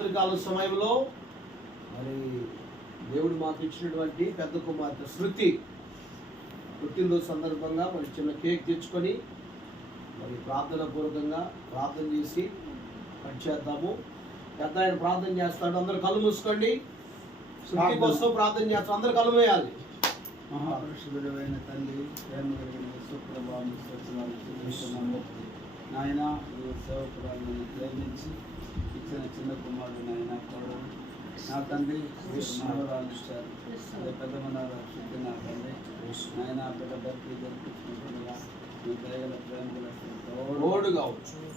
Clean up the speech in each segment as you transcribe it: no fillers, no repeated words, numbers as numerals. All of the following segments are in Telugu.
రాత్రికాల సమయంలో మరి దేవుడు మాకు ఇచ్చినటువంటి పెద్ద కుమార్తె శృతి పుట్టినరోజు సందర్భంగా మరి చిన్న కేక్ తెచ్చుకొని మరి ప్రార్థన పూర్వకంగా ప్రార్థన చేసి కట్ చేద్దాము. పెద్ద ఆయన ప్రార్థన చేస్తాడు. అందరు కళ్ళు మూసుకోండి. శృతి కోసం ప్రార్థన చేస్తాం. అందరు కళ్ళు వేయాలి. మహాపురుషుడైన తండ్రి, ప్రేమ కలిగిన సుప్రభావం నాయన సేవకురాలను ప్రేమించి ఇచ్చిన చిన్న కుమారుడు నాయన కొడు నా తండ్రి మనవరాలు ఇష్టారు అదే పెద్ద మనవరాలు శుద్ధి నా తండ్రి నాయన బిడ్డ బర్తి జరిపించినట్టుగా మీ దయగల ప్రేమ రోడ్డుగా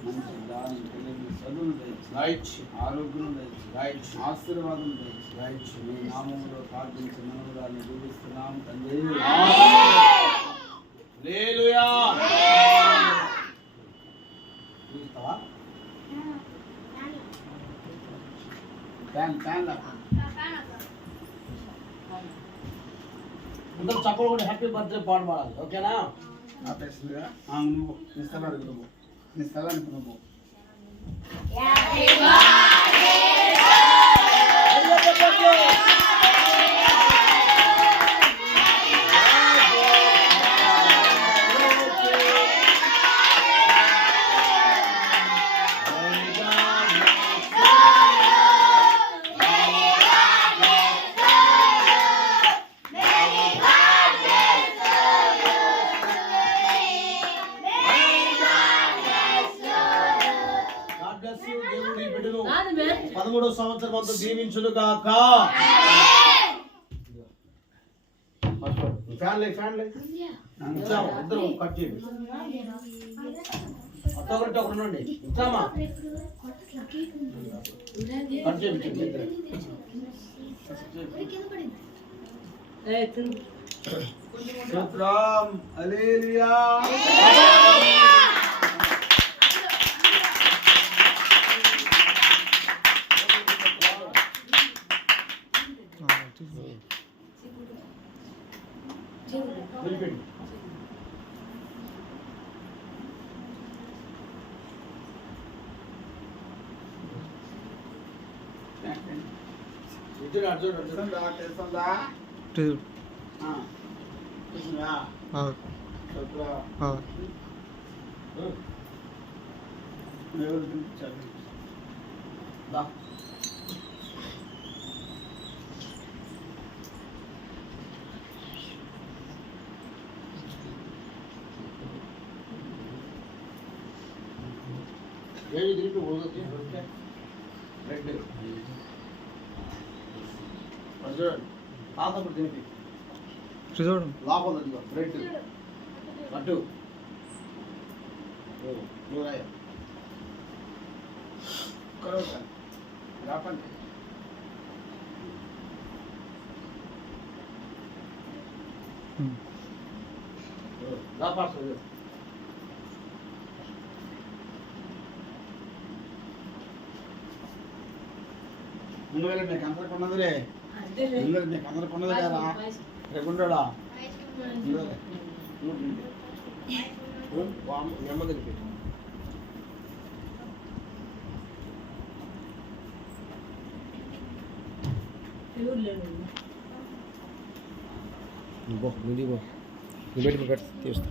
మంచి దానం తెలియని చదువును దయచి ఆరోగ్యం దయచి ఆశీర్వాదం దయచి మీ నామంలో ప్రార్థించి మనవరాలను దీవిస్తున్నాం తండ్రి. హల్లెలూయా. అందరూ చప్పలు కూడా హ్యాపీ బర్త్డే పాట పాడాలి. ఓకేనా? నువ్వు నీ స్థలానికి నువ్వు నీ స్థలానికి నువ్వు దేవుడి బిడ్డను 13వ సంవత్సరం అంతా దీవించును గాక. ఫ్యాన్లే ఇద్దరు కట్ చేయండి. ఒకటి ఉండండి. ఇచ్చామా కట్ చేయించండి. స్తోత్రం. హల్లెలూయా. బ్రెడ్ అటు మీకు అందరికి ఉన్నదిలే మీకు అందరికి ఉన్నది కదా రేపుండా తీస్తా.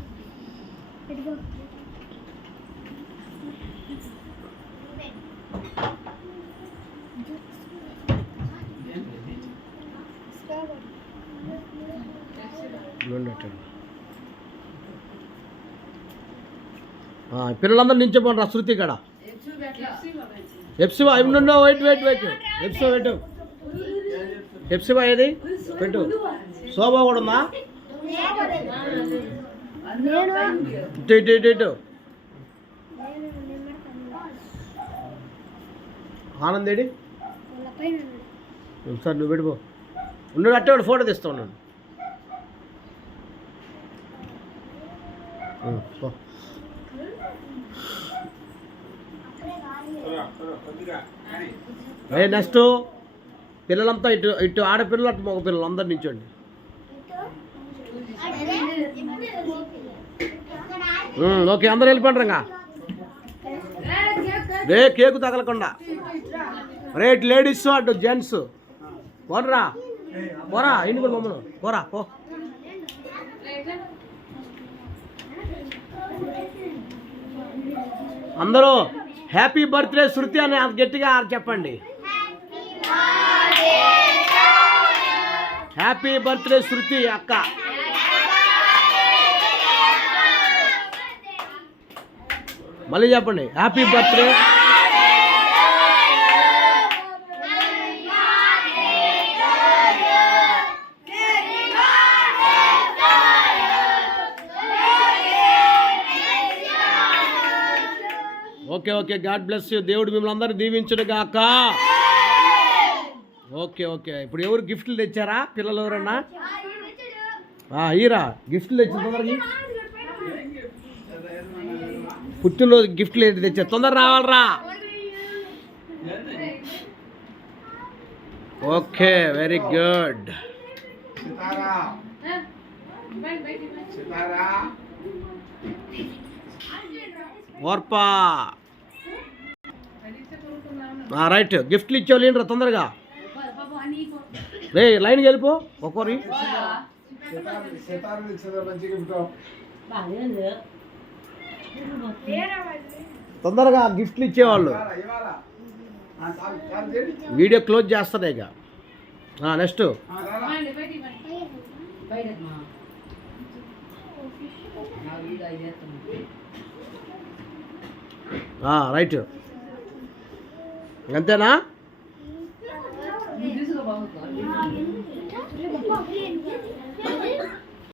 పిల్లలందరూ నించోపోండి. శృతి కాడ ఎప్సివా వెయిట్ ఎప్సివా ఏది పెట్టు. శోభ కూడా ఉందా? ఇటు ఆనందేడి సార్ నువ్వు పెట్టుకో. ఉన్నాడు అట్టే వాడు ఫోటో తీస్తా ఉన్నాడు. నెక్స్ట్ పిల్లలంతా ఇటు ఆడపిల్లలు అటు మగ పిల్లలు అందరు నించోండి. ఓకే అందరు వెళ్ళిపోండి రంగా. రే కేకు తగలకుండా. రేట్ లేడీస్ అటు జెంట్స్ పోరా పోరా ఇంటికి మమ్మల్ని పోరా పో. అందరూ హ్యాపీ బర్త్డే శృతి అని గట్టిగా చెప్పండి. హ్యాపీ బర్త్డే శృతి అక్క. మళ్ళీ చెప్పండి happy birthday. Okay okay, God bless you. దేవుడు మిమ్మల్ని అందరూ దీవించును గాక. ఓకే ఓకే, ఇప్పుడు ఎవరు గిఫ్ట్లు తెచ్చారా పిల్లలు ఎవరన్నా? ఈరా గిఫ్ట్లు తెచ్చిన తొందరగా. పుట్టినరోజు గిఫ్ట్లు ఏంటి తెచ్చారు? తొందర రావాలరా. Okay very good. ఓర్పా రైట్, గిఫ్ట్లు ఇచ్చేవాళ్ళు ఏంట్రా తొందరగా. రే లైన్కి వెళ్ళిపో ఒక్కొరి. తొందరగా గిఫ్ట్లు ఇచ్చేవాళ్ళు. వీడియో క్లోజ్ చేస్తుంది ఇక. నెక్స్ట్ రైట్, అంతేనా?